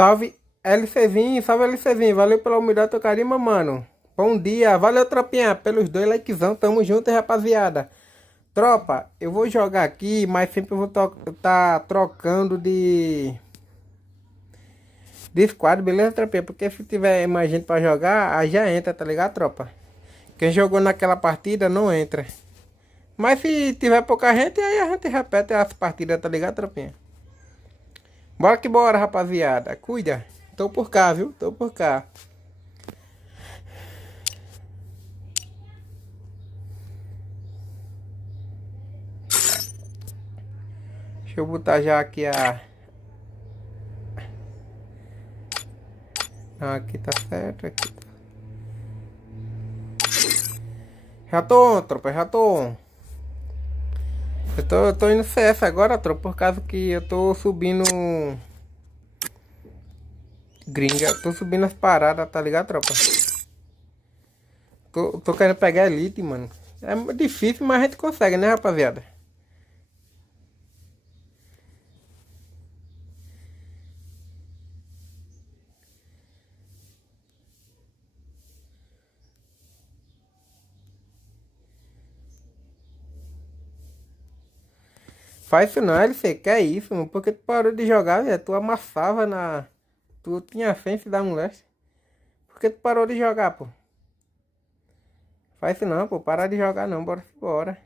Salve LCzinho, salve LCzinho, valeu pela humildade do teu carinho, meu mano. Bom dia, valeu tropinha, pelos 2 likezão, tamo junto, rapaziada. Tropa, eu vou jogar aqui, mas sempre eu vou tá trocando de squad, beleza, tropinha? Porque se tiver mais gente pra jogar, aí já entra, tá ligado, tropa? Quem jogou naquela partida não entra. Mas se tiver pouca gente, aí a gente repete as partidas, tá ligado, tropinha? Bora que bora, rapaziada. Cuida. Tô por cá, viu? Tô por cá. Deixa eu botar já aqui a... Não, aqui tá certo. Aqui tá... Já tô on, tropa. Já tô on. Eu tô indo CS agora, tropa. Por causa que eu tô subindo... Gringa. Tô subindo as paradas, tá ligado, tropa? Tô querendo pegar elite, mano. É difícil, mas a gente consegue, né, rapaziada? Faz isso não, LC, que é isso, mano? Porque tu parou de jogar, velho? Tu amassava na... Tu tinha sense da mulher. Por que tu parou de jogar, pô? Faz isso não, pô. Parar de jogar não, bora.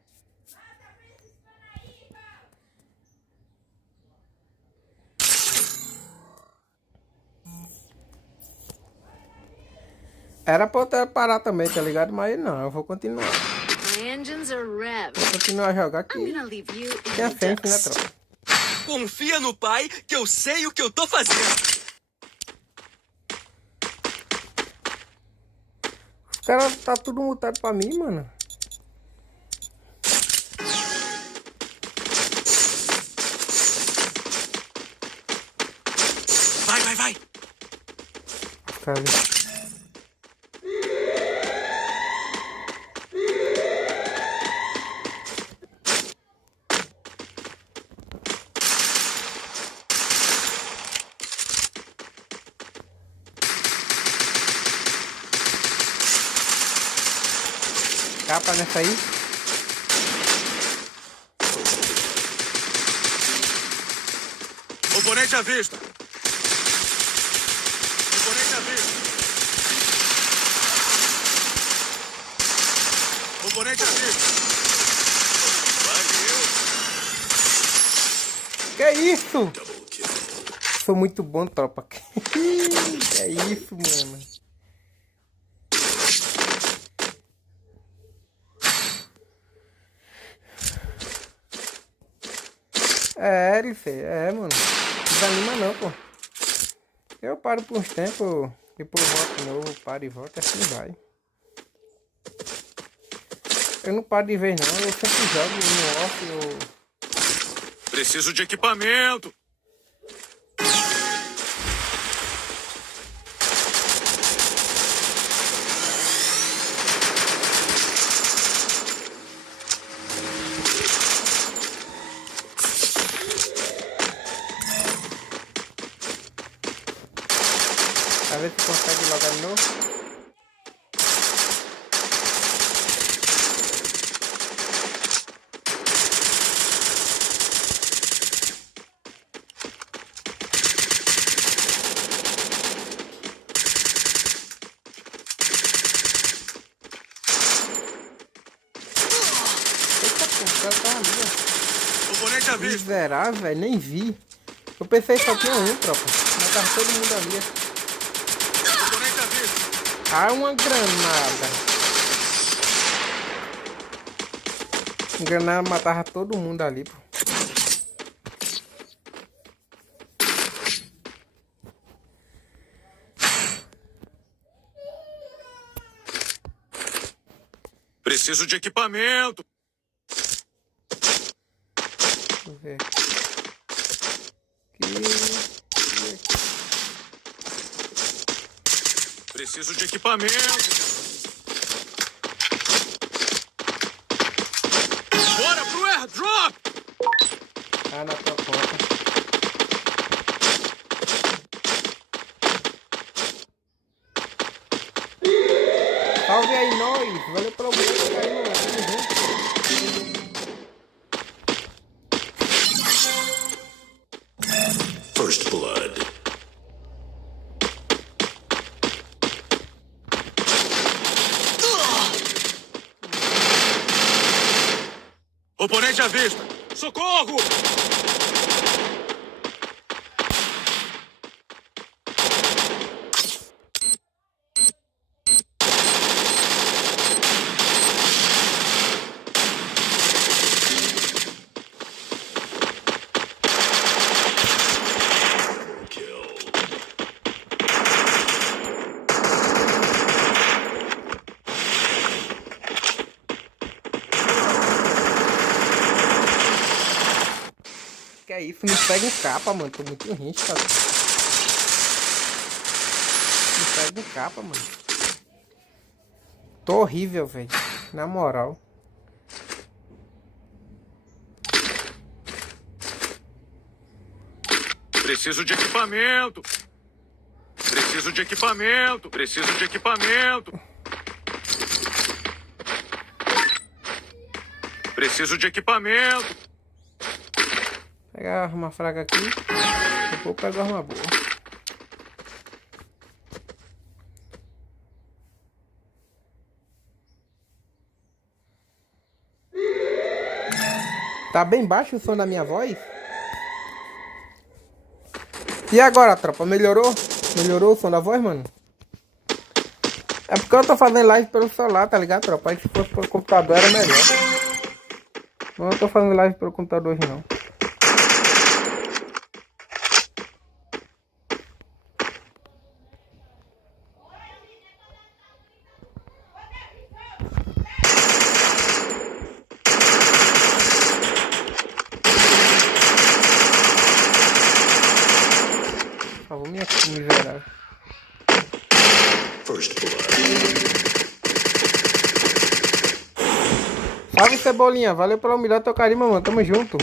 Era pra eu ter parar também, tá ligado? Mas não, eu vou continuar. Vou continuar a jogar aqui. Tem a sense, né, tropa? Confia no pai que eu sei o que eu tô fazendo. Os caras tá tudo mutado pra mim, mano. Vai. Cara, capa nessa aí. Oponente à vista. Oponente à vista. Oponente à vista. Valeu. Que isso? Sou muito bom, tropa. Que isso, mano. É, LC, mano. Não desanima não, pô. Eu paro por uns tempos, depois volto de novo, paro e volto, assim vai. Eu não paro de vez não, eu sempre jogo no off, eu... Preciso de equipamento. A ver se consegue logar de novo. Eita, pô, o cara tá ali, ó. Oponente à vista. Miserável, velho, nem vi. Eu pensei que só tinha um, tropa. Mas tava todo mundo ali, ó. Oponente à vista. Ah, uma granada. Granada matava todo mundo ali, pô. Preciso de equipamento. Deixa eu ver. Aqui. Preciso de equipamento. Bora pro airdrop. Ah, na tua conta. Salve aí, nós. Valeu pelo apoio, aí, mano. Tamo junto. First blood. Oponente à vista! Socorro! Que é isso? Não pega em capa, mano. Tô muito ruim, cara. Não pega em capa, mano. Tô horrível, velho. Na moral. Preciso de equipamento! Preciso de equipamento! Preciso de equipamento! Preciso de equipamento! Pegar uma fraga aqui. Depois pegar uma boa. Tá bem baixo o som da minha voz? E agora, tropa? Melhorou? Melhorou o som da voz, mano? É porque eu tô fazendo live pelo celular, tá ligado, tropa? Aí se fosse pelo computador era melhor. Não, eu tô fazendo live pelo computador hoje não. Vou me miserável. First blood. Salve, Cebolinha. Valeu pela humildade do teu carinho, mano. Tamo junto.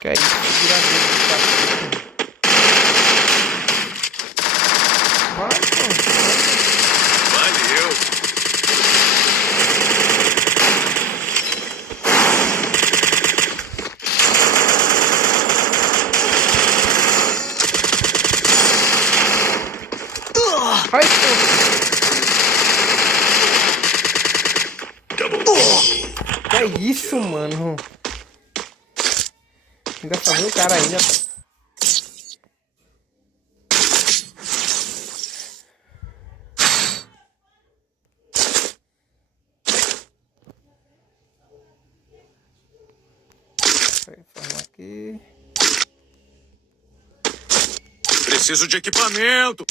Que é isso? Vai, pô. Valeu! Vai, pô. Double. Que é isso, mano? Ainda fazer o cara ainda. Forma aqui. Preciso de equipamento!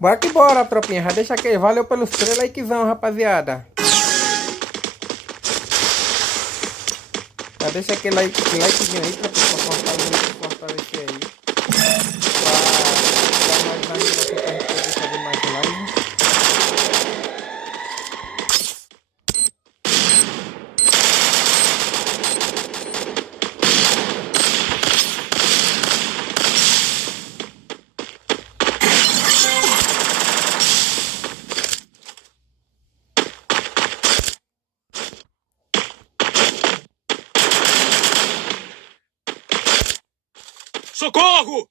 Bora que bora, tropinha. Já deixa aqui. Valeu pelos 3 likezão, rapaziada. Já deixa aquele likezinho aí pra fortalecer aí. Pra nós ajudar a gente poder fazer mais live. Socorro!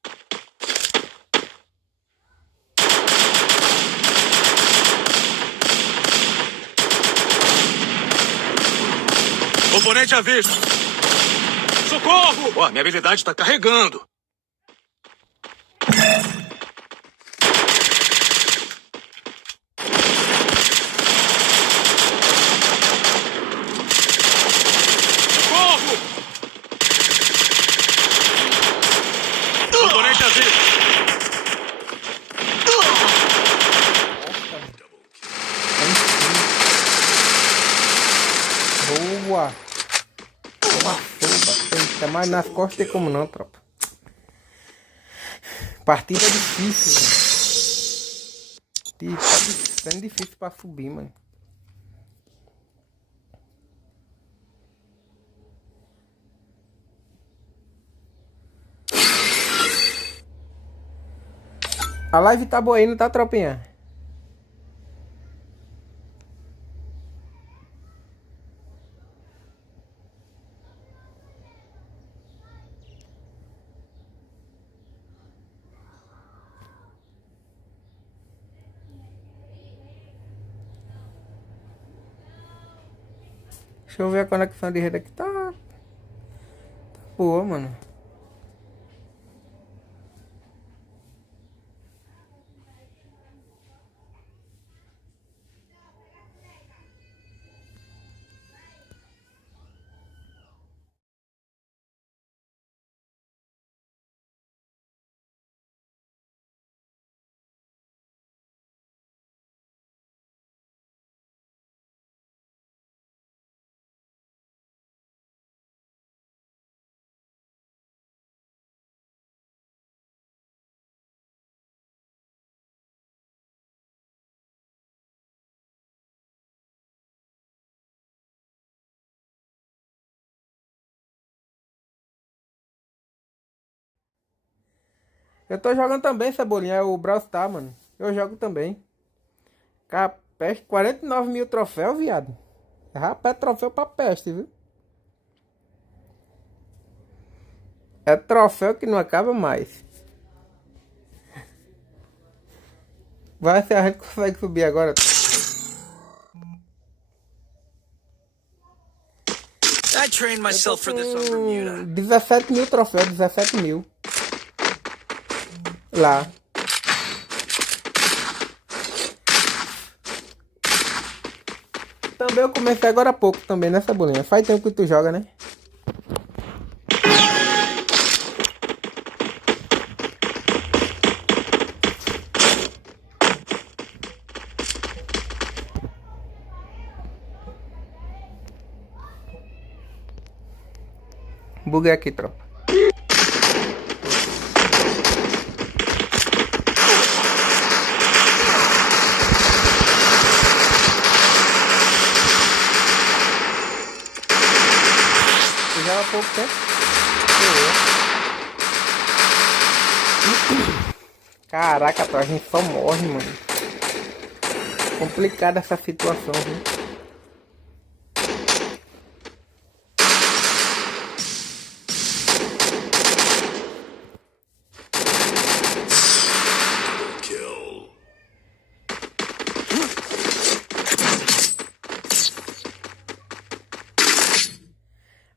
Oponente à vista! Socorro! Ó, minha habilidade tá carregando. Socorro! Oponente à vista! Boa! Toma fogo. Eita, mas nas costas tem como não, tropa. Partida difícil, velho. Tá sendo difícil pra subir, mano. A live tá boa aí, não tá, tropinha? Deixa eu ver a conexão de rede aqui. Tá boa, mano. Eu tô jogando também, Cebolinha. É o Brawl Stars, mano. Eu jogo também. Peste, 49 mil troféus, viado. Rapaz, é troféu pra peste, viu? É troféu que não acaba mais. Vai se a gente consegue subir agora. I trained myself for this on Bermuda. 17 mil troféus, 17 mil. Lá. Também eu comecei agora há pouco também, né, Cebolinha? Faz tempo que tu joga, né? Buguei aqui, tropa. Tu joga há pouco tempo? Caraca, a gente só morre, mano. Complicada essa situação, viu?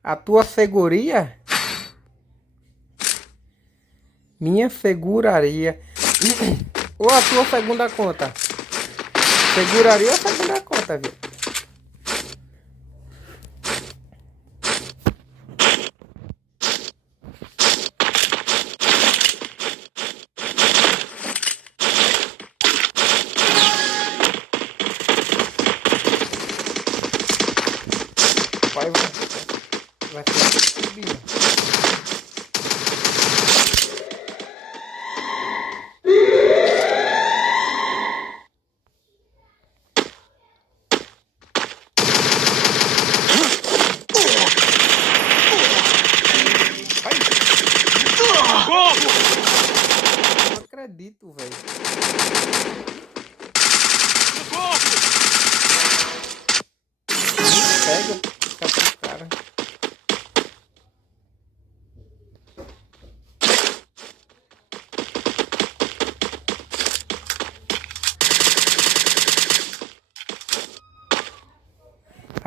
A tua seguria? Minha seguraria. Ou a tua segunda conta? Seguraria ou segunda conta, viu? Vai ter que subir. Não acredito, velho. Pega, fica pro cara.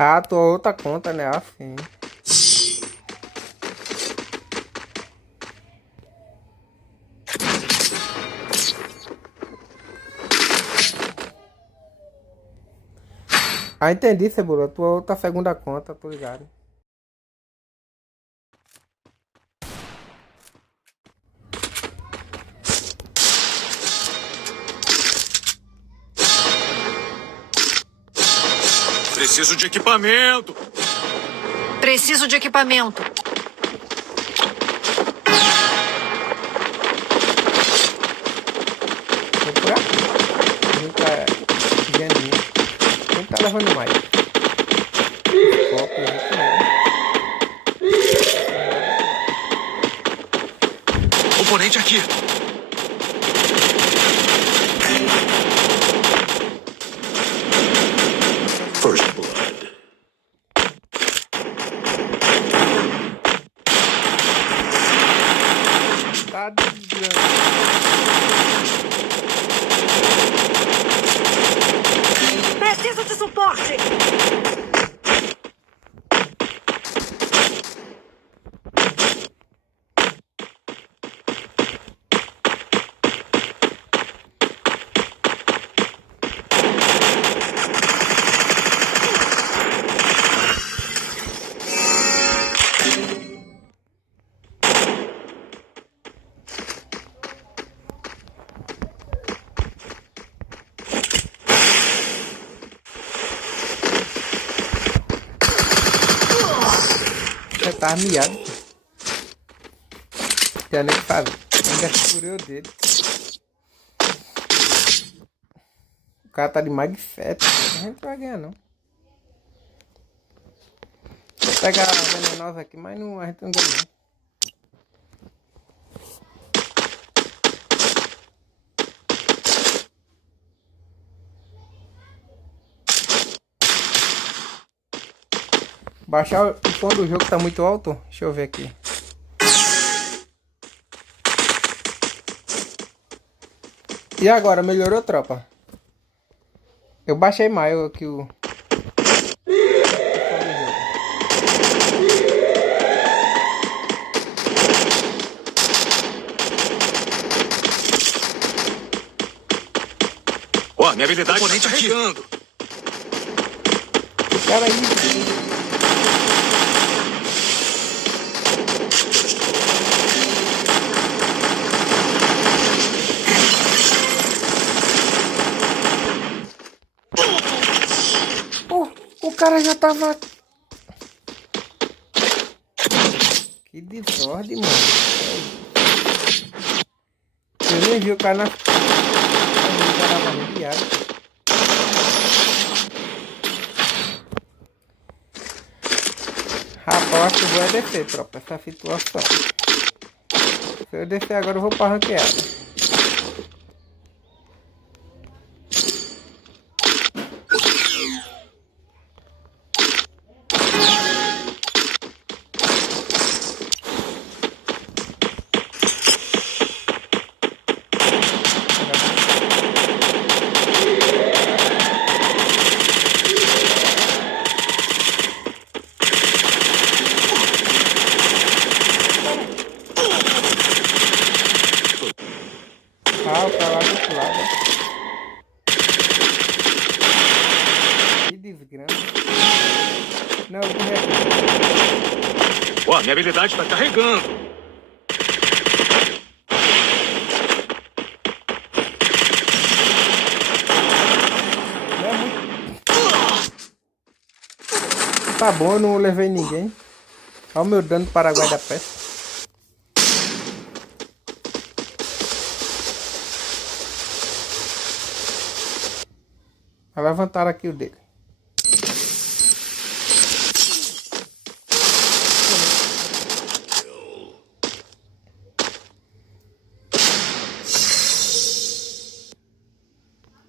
Ah, tua outra conta, né? Assim. Ah, entendi, Cebola. Tua outra segunda conta, tô ligado. Preciso de equipamento. Preciso de equipamento. tá levando mais. Copo, Oponente aqui. First blood. tá desgrama. Preciso de suporte! Você tá miado. Já nem sabe. Ainda segurei o dedo. O cara tá de mag 7. A gente não vai ganhar, não. Vou pegar a venenosa aqui, mas não, a gente não ganha, não. Baixar o som do jogo tá muito alto. Deixa eu ver aqui. E agora, melhorou, tropa? Eu baixei mais aqui o... Ó, minha habilidade tá Oponente aqui. carregando. Cara aí. O cara já tava... Que desordem, mano. Eu nem vi o cara na... O cara tava arrepiado. Rapaz, eu acho que eu vou descer, tropa, essa situação. Se eu descer agora, eu vou pra ranqueada. Ah, o cara lá do outro lado. Que desgrama. Não, eu vou Ó, minha habilidade tá carregando. Não é muito... Tá bom, eu não levei ninguém. Olha o meu dano do Paraguai da peça. Vai levantar aqui o dele.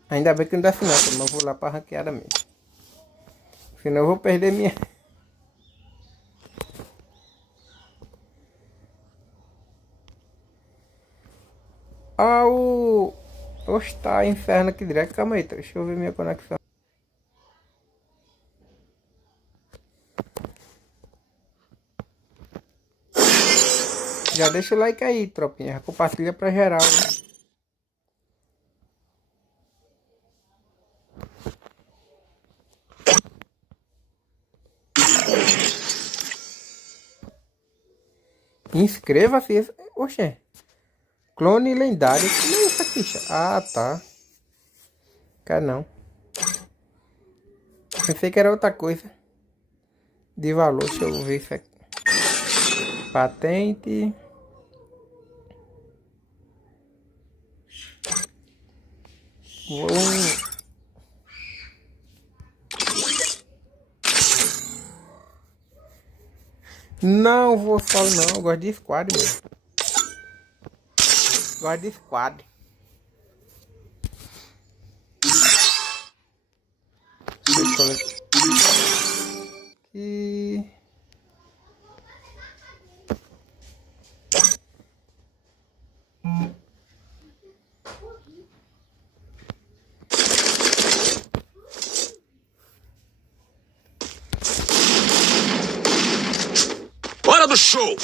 Ainda bem que não dá final, mas eu vou lá pra ranqueada mesmo. Senão eu vou perder minha... Ah, o... Oxe, tá inferno aqui direto. Calma aí, deixa eu ver minha conexão. Já deixa o like aí, tropinha. Já compartilha pra geral, né? Inscreva-se. Oxê. Clone lendário. Que é isso aqui? Ah, tá. Quer não. Pensei que era outra coisa. De valor. Deixa eu ver isso aqui. Patente. Não vou solo não, eu gosto de squad, mano. Gosto de squad. E... Hora do show!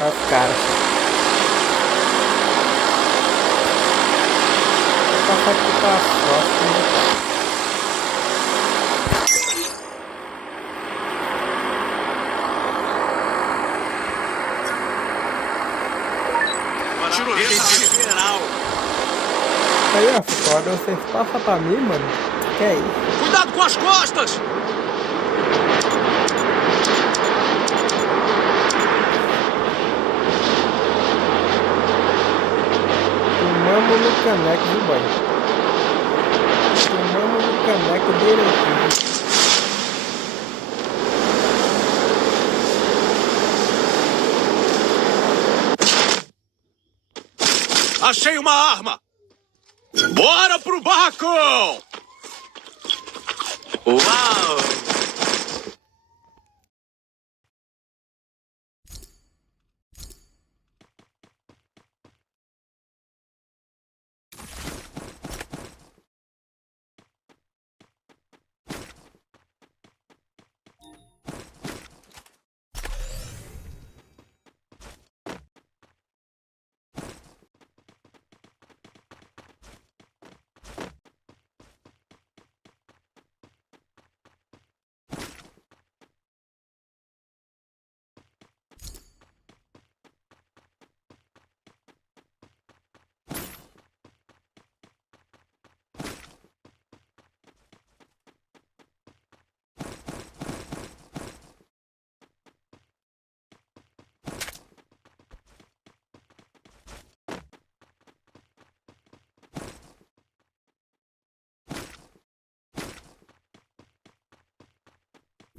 Os caras. Vou passar aqui pra próxima. Tiroteio general! Aí, ó, foda, vocês passam pra mim, mano. Que é isso? Cuidado com as costas! Tomamos no caneco, viu, boy? Tomamos no caneco direitinho. Achei uma arma! Bora pro barracão! Uau!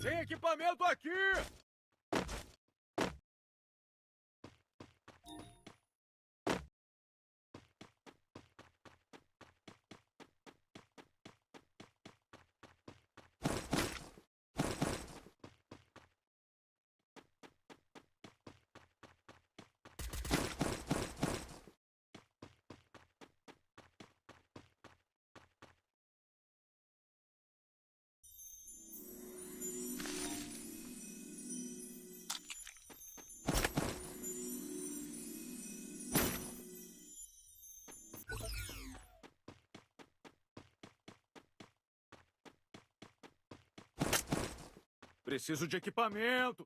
Tem equipamento aqui! Preciso de equipamento.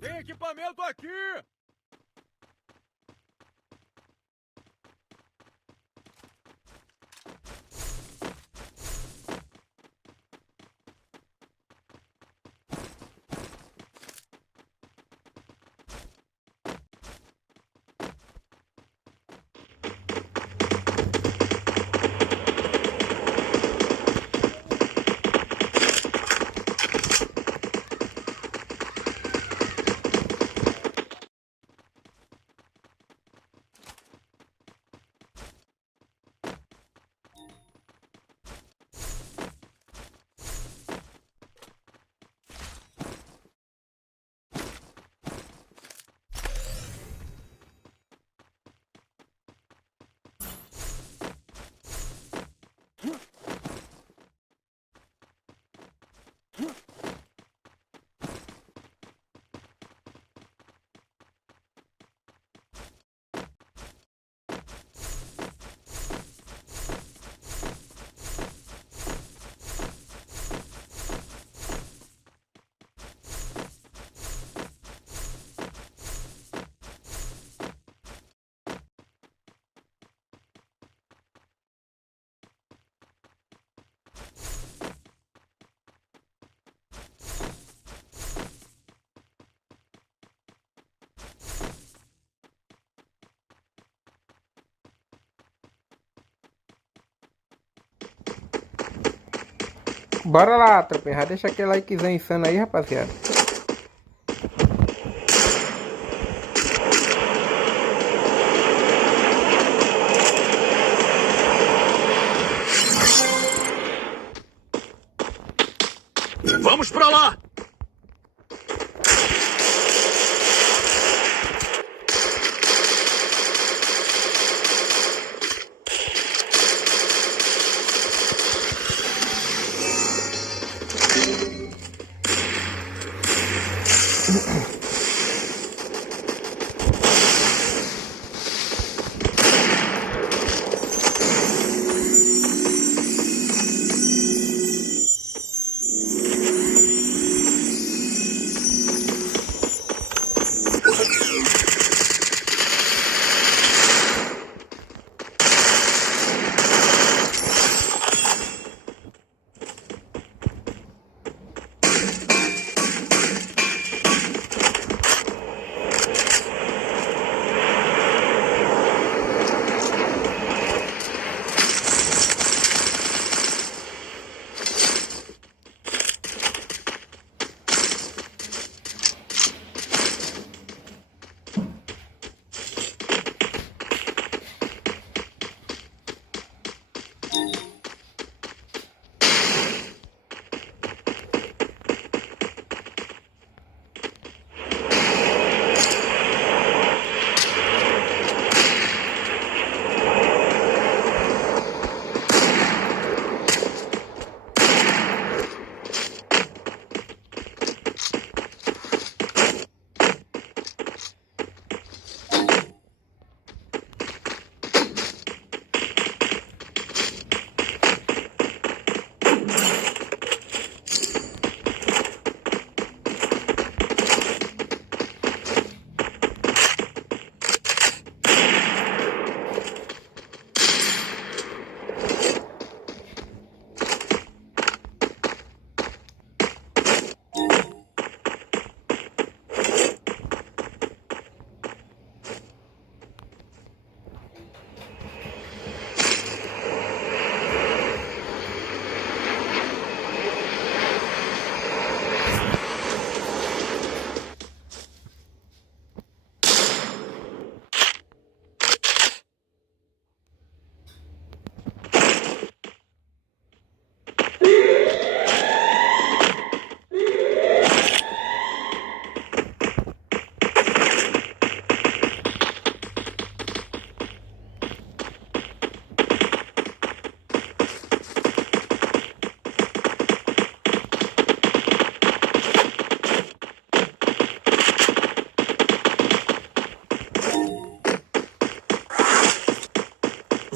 Tem equipamento aqui! Bora lá, tropa. Já deixa aquele likezão insano aí, rapaziada. Vamos pra lá!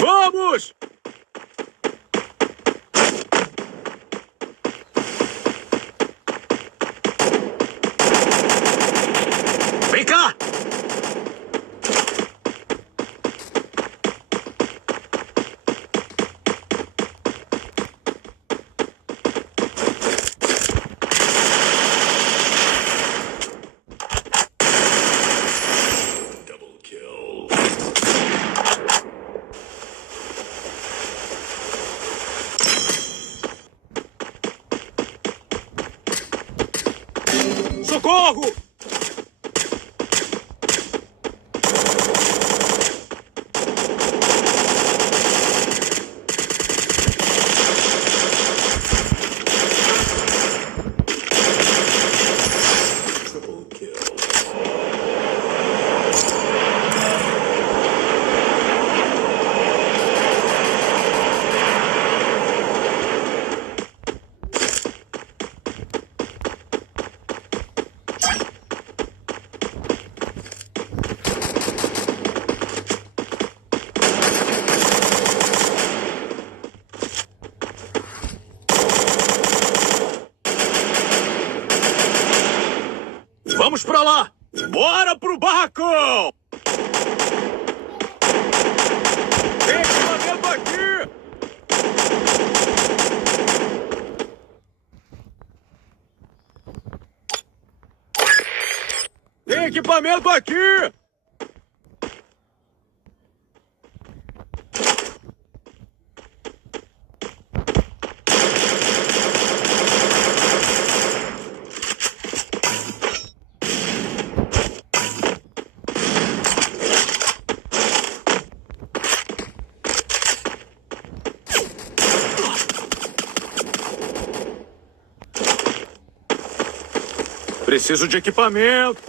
Vamos! Vem cá! Double kill. Socorro! Triple kill. Vamos pra lá! Bora pro barracão! Tem equipamento aqui! Tem equipamento aqui! Preciso de equipamento.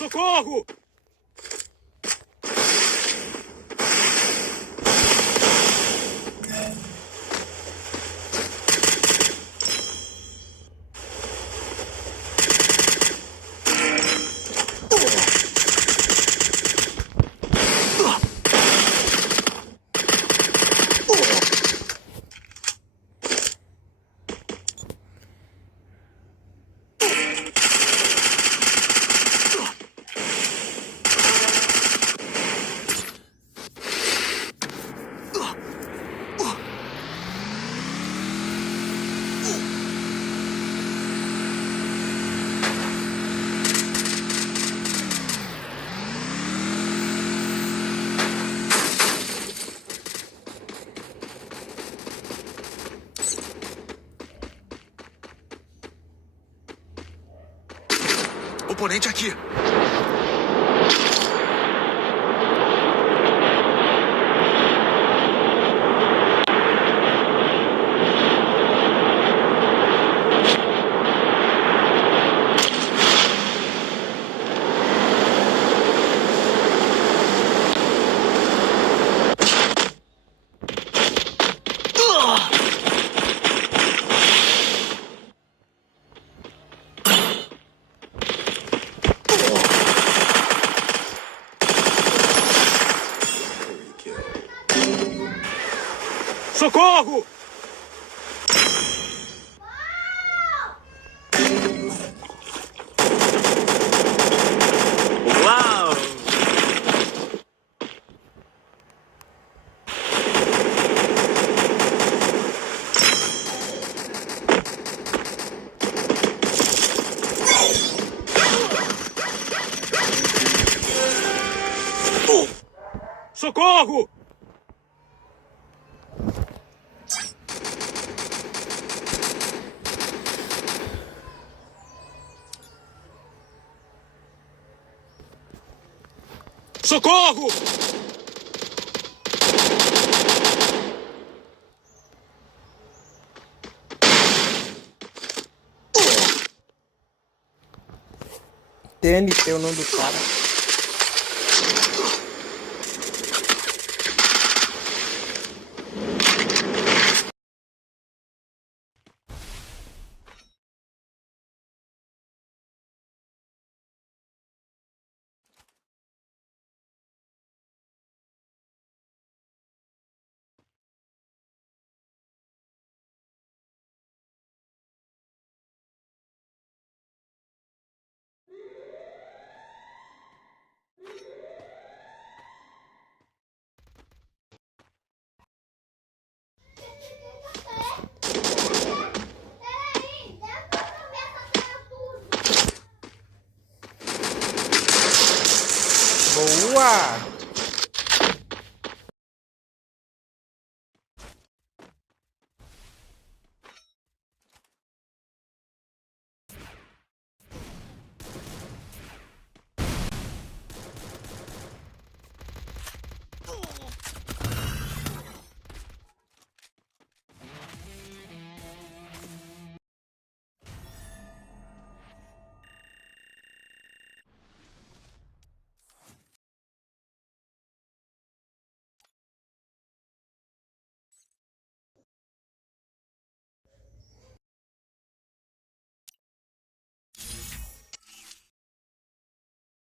Socorro! Oponente aqui. Socorro! Uau! Socorro! Socorro! TNT é o nome do cara.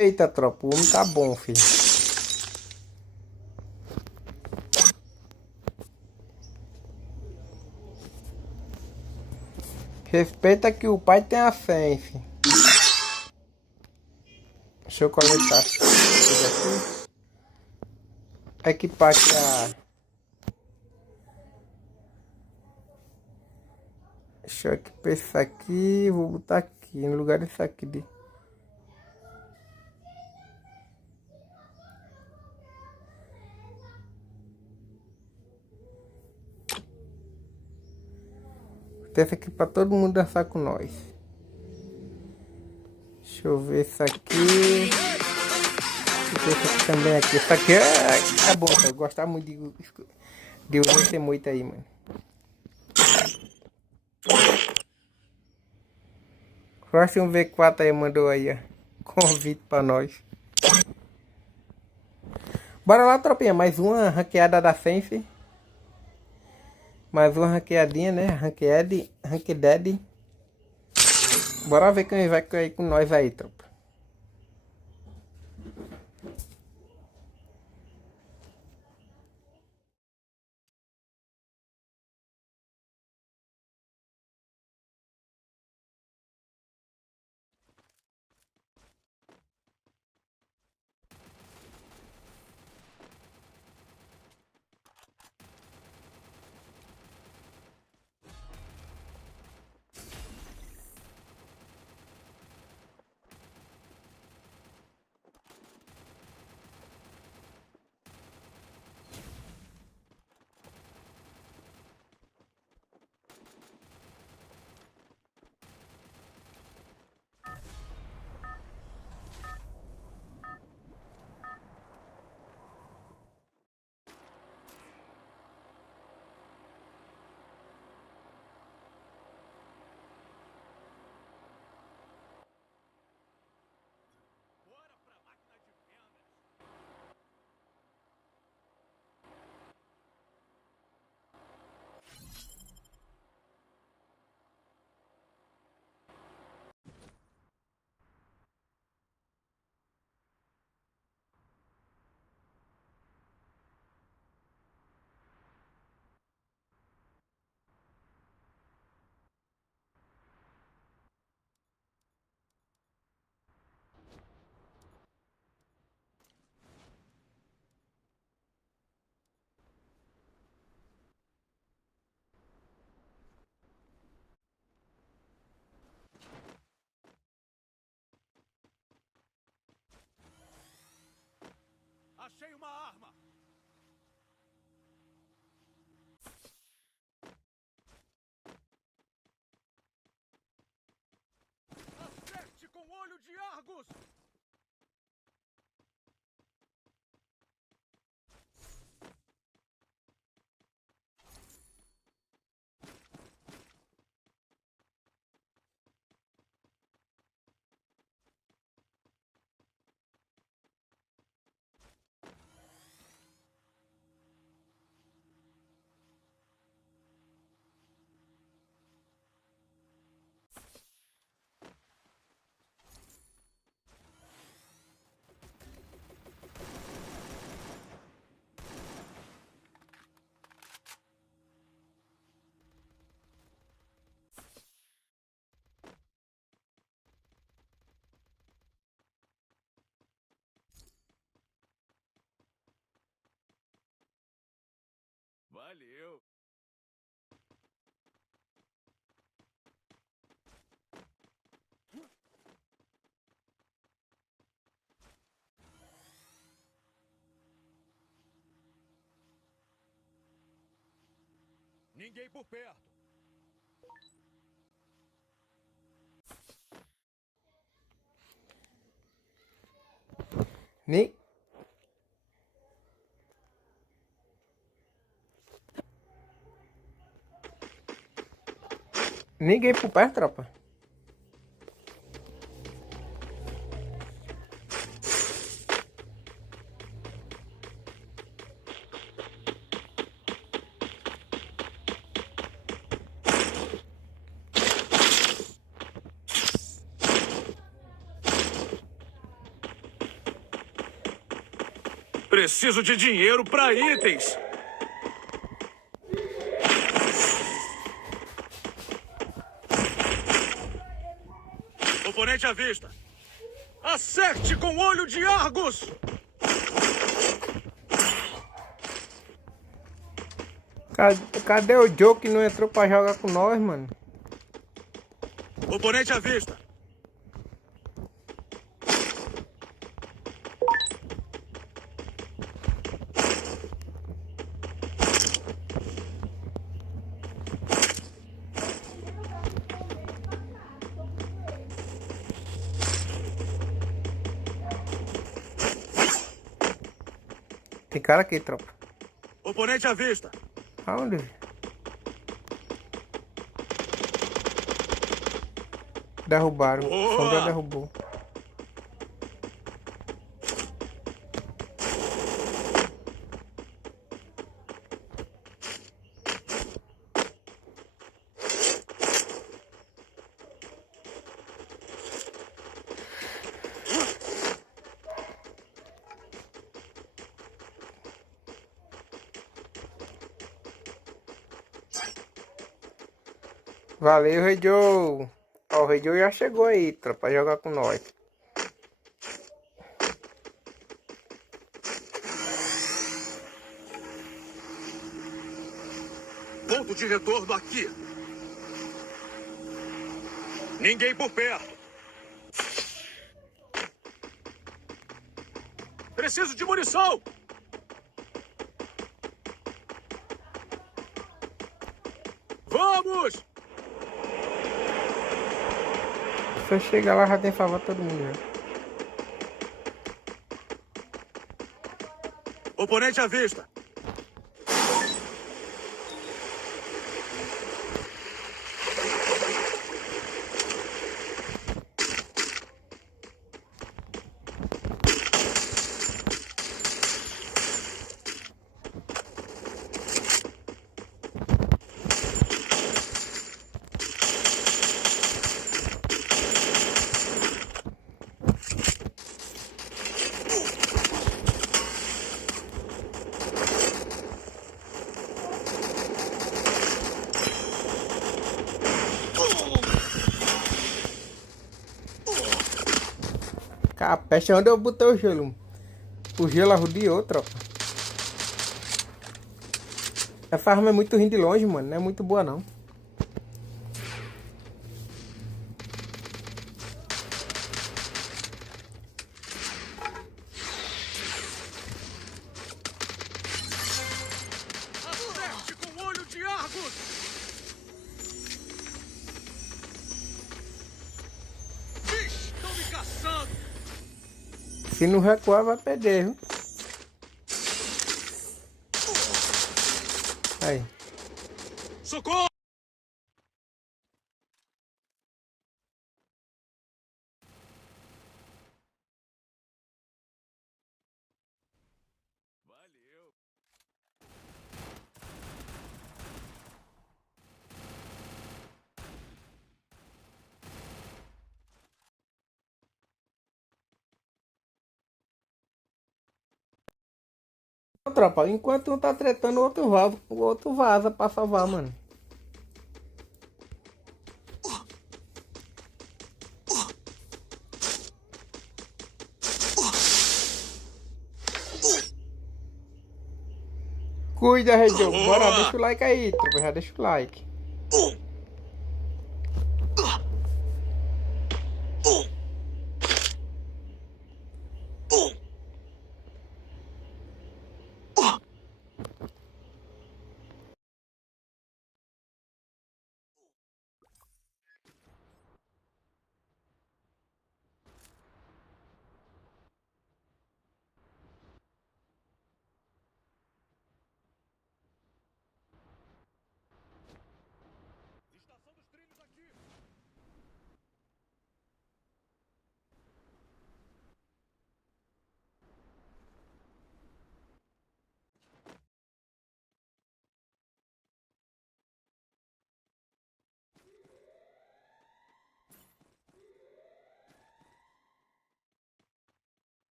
Eita, tropa, o homem tá bom, filho. Respeita que o pai tem a senha, filho. Deixa eu coletar tudo aqui. Equipar aqui a... Deixa eu equipar isso aqui. Vou botar aqui, no lugar disso aqui. Tem essa aqui pra todo mundo dançar com nós. Deixa eu ver isso aqui. Tem esse aqui também aqui. Isso aqui é bom, eu gostava muito de usar esse moito aí, mano. Gosta um V4 aí, mandou aí, ó. Convite pra nós. Bora lá, tropinha. Mais uma ranqueada da Sense. Mais uma ranqueadinha, né? Ranked. Bora ver quem vai cair com nós aí, tropa. Achei uma arma! Acerte com o olho de Argus! Valeu! Ninguém por perto. Nem... Ninguém por perto, tropa. Preciso de dinheiro para itens. Oponente à vista. Acerte com o olho de Argus! Cadê o Joe que não entrou pra jogar com nós, mano? Oponente à vista. Tem cara aqui, tropa. Oponente à vista. Aonde? Derrubaram. Boa! Sombra derrubou. Valeu, Rei Joe. Ó, o Rei Joe já chegou aí, tropa, pra jogar com nós. Ponto de retorno aqui. Ninguém por perto. Preciso de munição. Vamos! Se eu chegar lá, já tem favor todo mundo. Já. Oponente à vista. Capeste, onde eu botei o gelo? O gelo arrodeou, tropa. Essa arma é muito ruim de longe, mano. Não é muito boa, não. Acerte com o olho de Argus! Vixe, estão me caçando! Se não recuar, vai perder, viu? Aí. Socorro! Valeu. Tropa, enquanto um tá tretando, o outro vaza pra salvar, mano. Cuida, Região. Bora, deixa o like aí, tropa. Já deixa o like.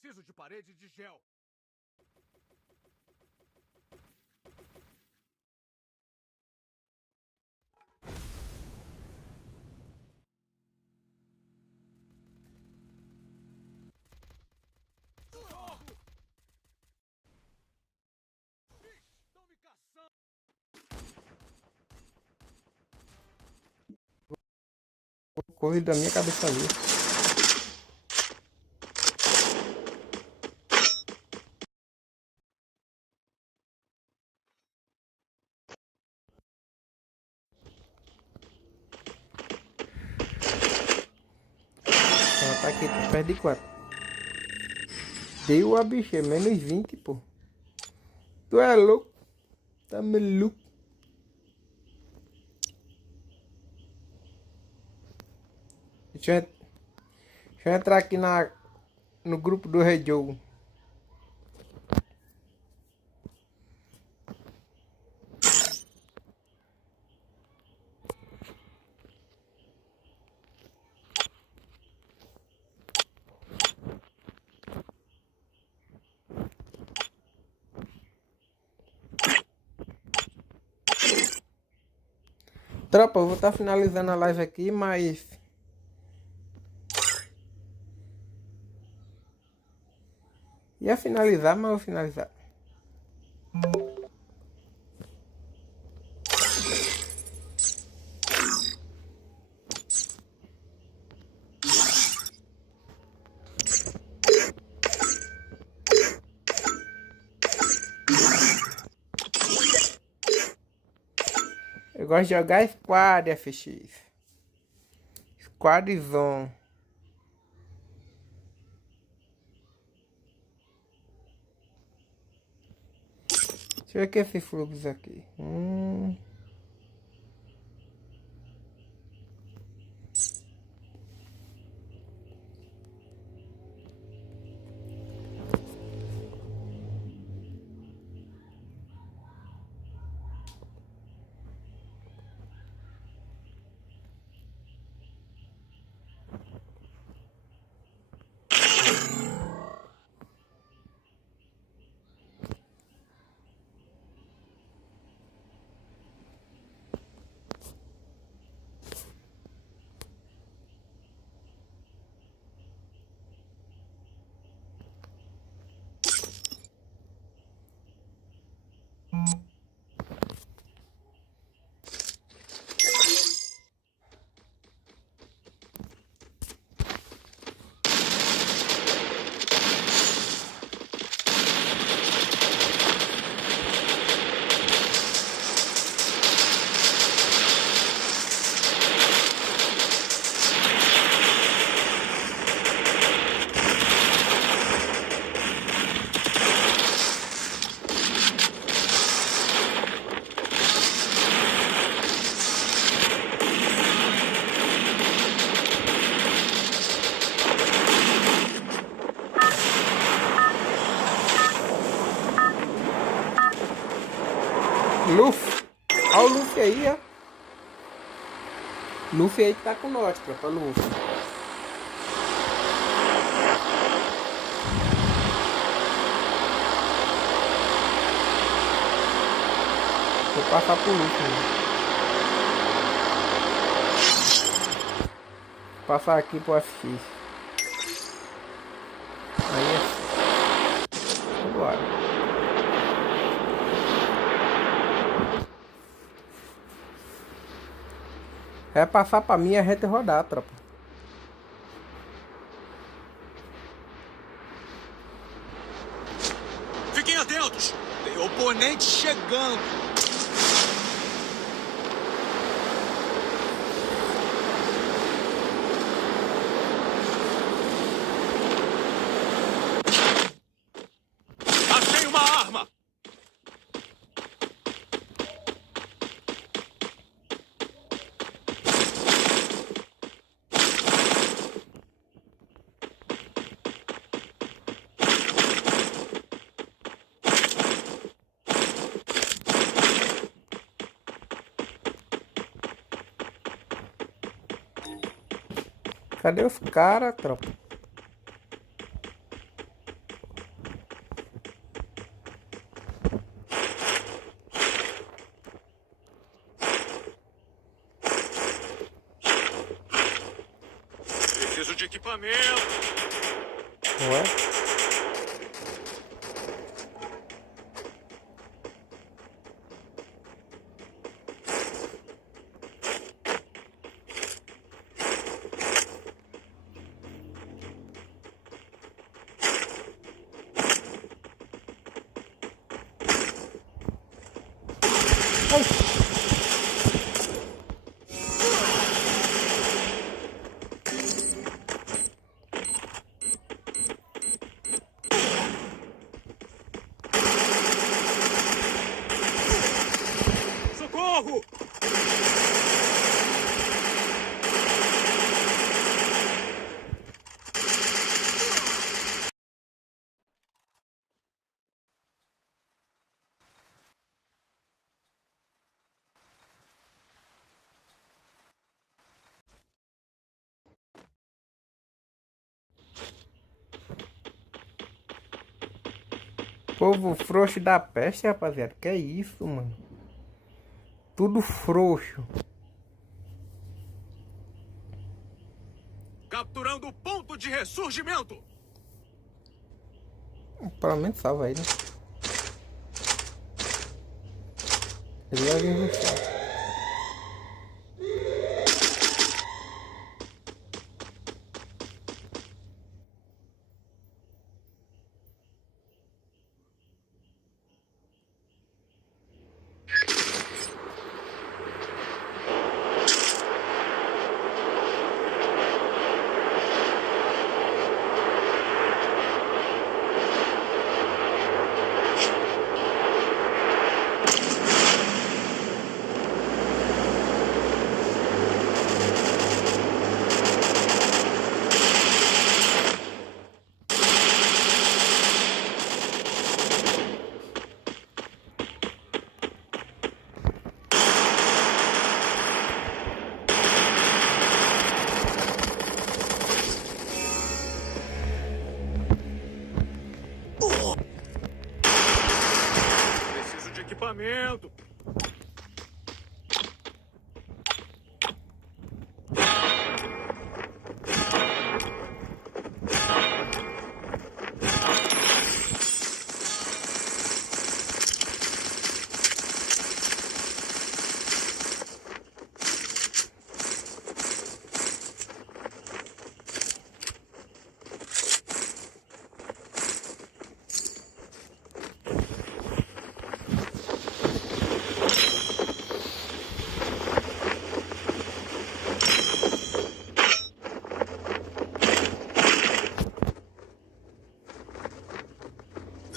Preciso de parede de gel. Estão me caçando! Corre da minha cabeça ali. Ela tá aqui, perto de 4. Deu a bicha, menos 20, pô. Tu é louco? Tá maluco? Deixa eu entrar aqui no grupo do Rei Jogo. Tropa, eu vou estar finalizando a live aqui, mas... Ia finalizar, mas eu vou finalizar. Eu gosto de jogar Squad FX. Squad Zone. Deixa eu ver aqui esse fluxo aqui. Luffy. Olha o Luffy aí, ó. Luffy aí que tá com nós, tropa. Luffy. Vou passar pro Luffy, né? Passar aqui pro FX. Aí é... Vambora. É passar pra mim a gente rodar, tropa. Fiquem atentos! Tem oponente chegando! Achei uma arma! Cadê os caras, tropa? equipamento. Ué? Socorro! Povo frouxo da peste, rapaziada. Que é isso, mano? Tudo frouxo. Capturando o ponto de ressurgimento. Pelo menos salva aí, né? Ele vai vir buscar. Preciso de equipamento.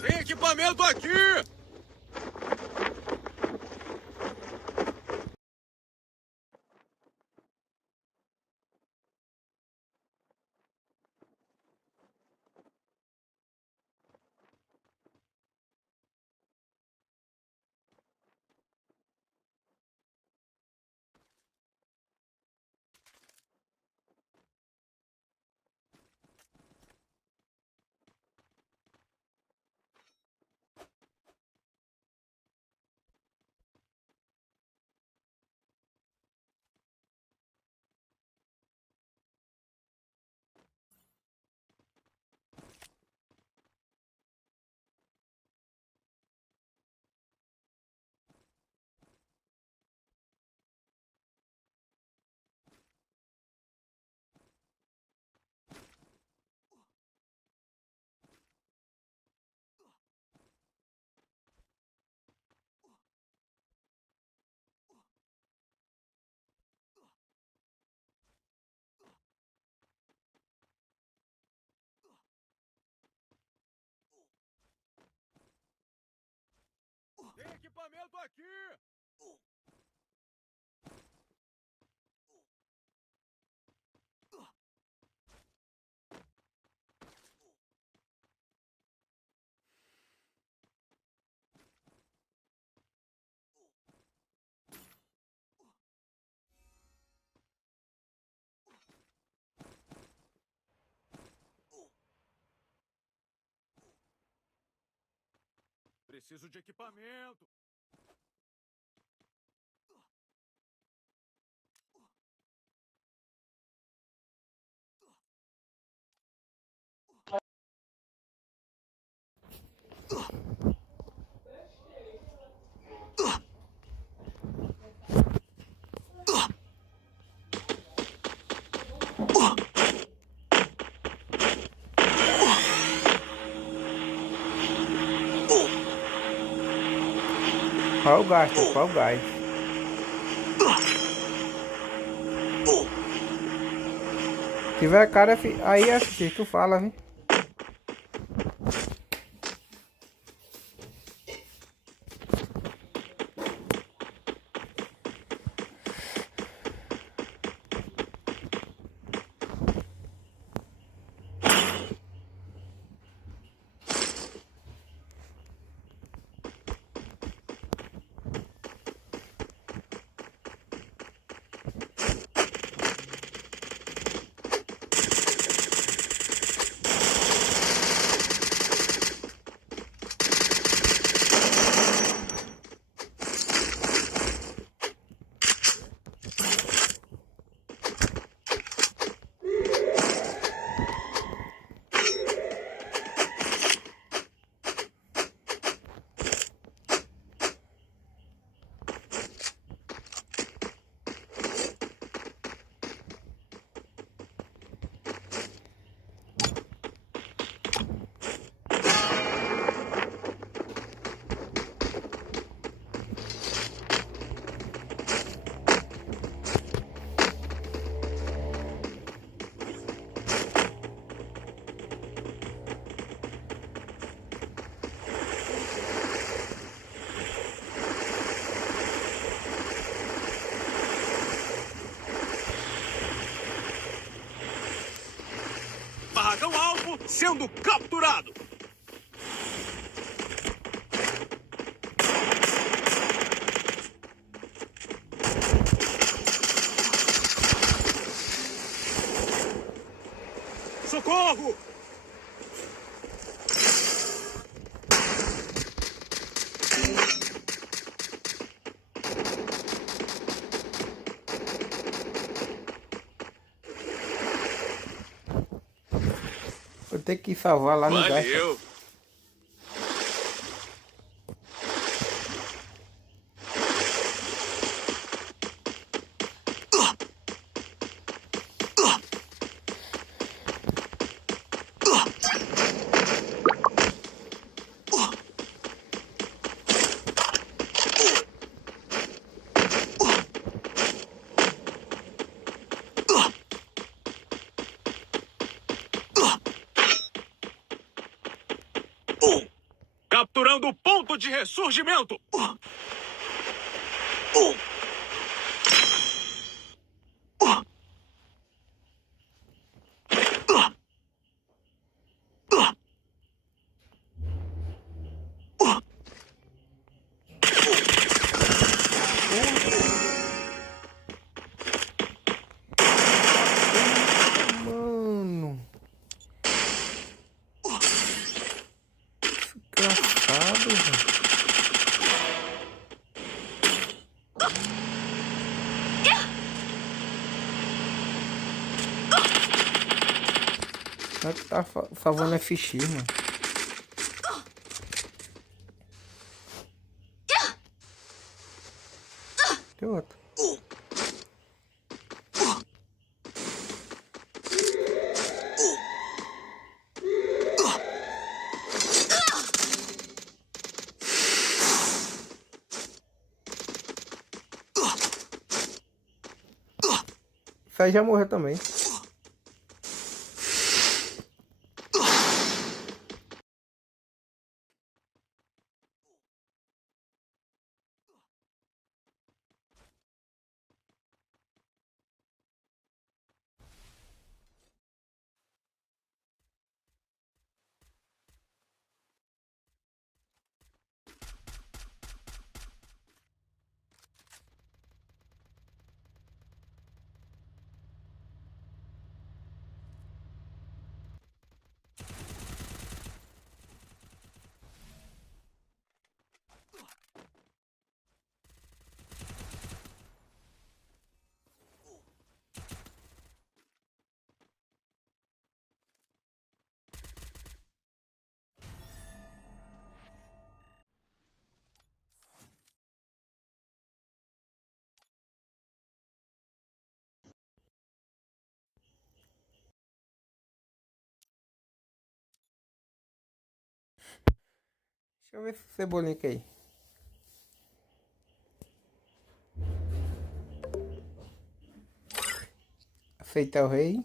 Tem equipamento aqui! Tem equipamento aqui! Preciso de equipamento. Qual o gás, qual o gás? Se tiver cara, aí assiste, tu fala, viu? Barracão alvo sendo capturado. Socorro! Vou ter que salvar lá no gás. Valeu. Capturando o ponto de ressurgimento. Mano. Desgraçado, velho. Será que tá salvando FX, mano? Tem outro. Isso aí já morreu também. Deixa eu ver se o Cebolinha quer ir. Aceitar o rei.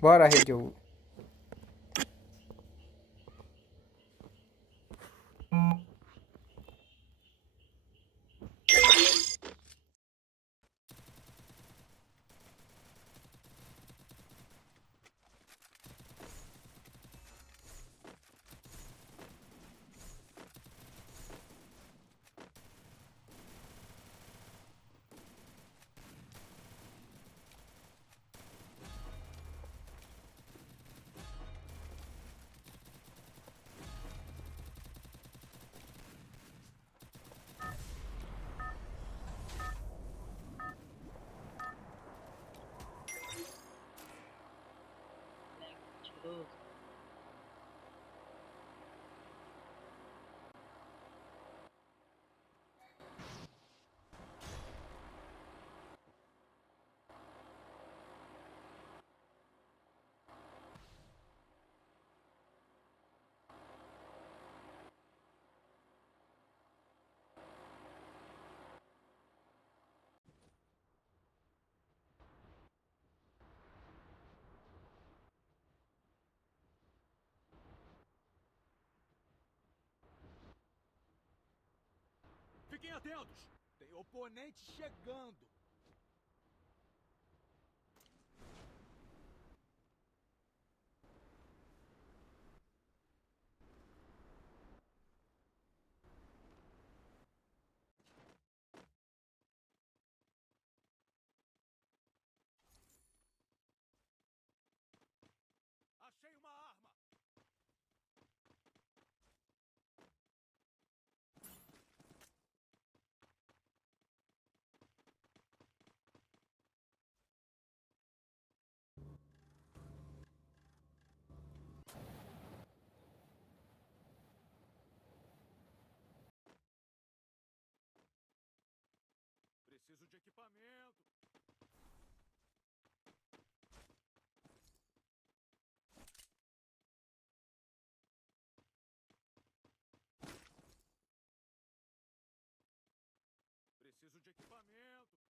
Bora, rei de ouro. Mentiroso. Fiquem atentos! Tem oponente chegando. Achei uma arma! Preciso de equipamento! Preciso de equipamento!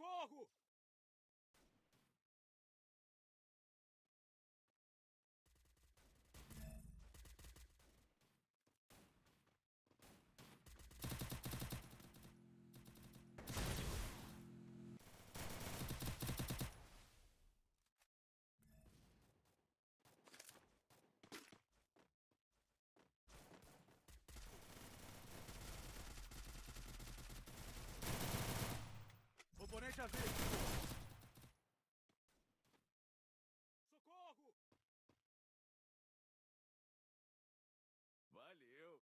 Socorro! Oponente a visto! Socorro! Valeu!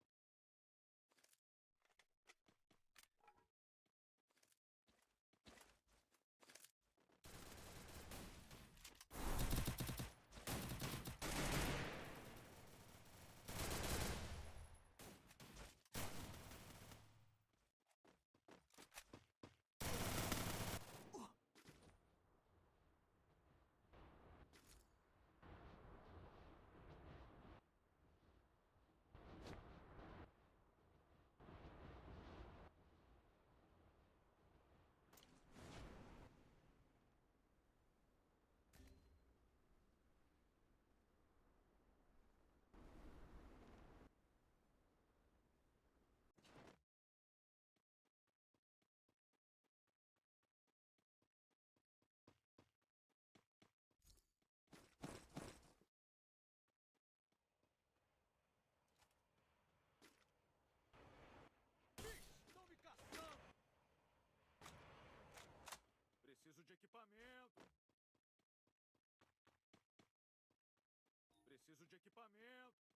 Estão me caçando! Preciso de equipamento! Preciso de equipamento!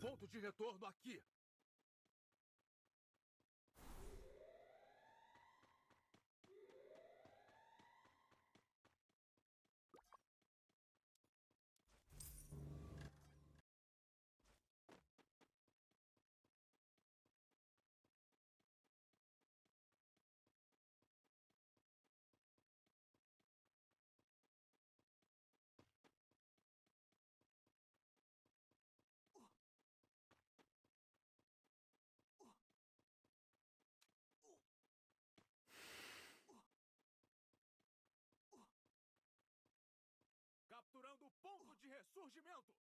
Ponto de retorno aqui! Capturando o ponto de ressurgimento!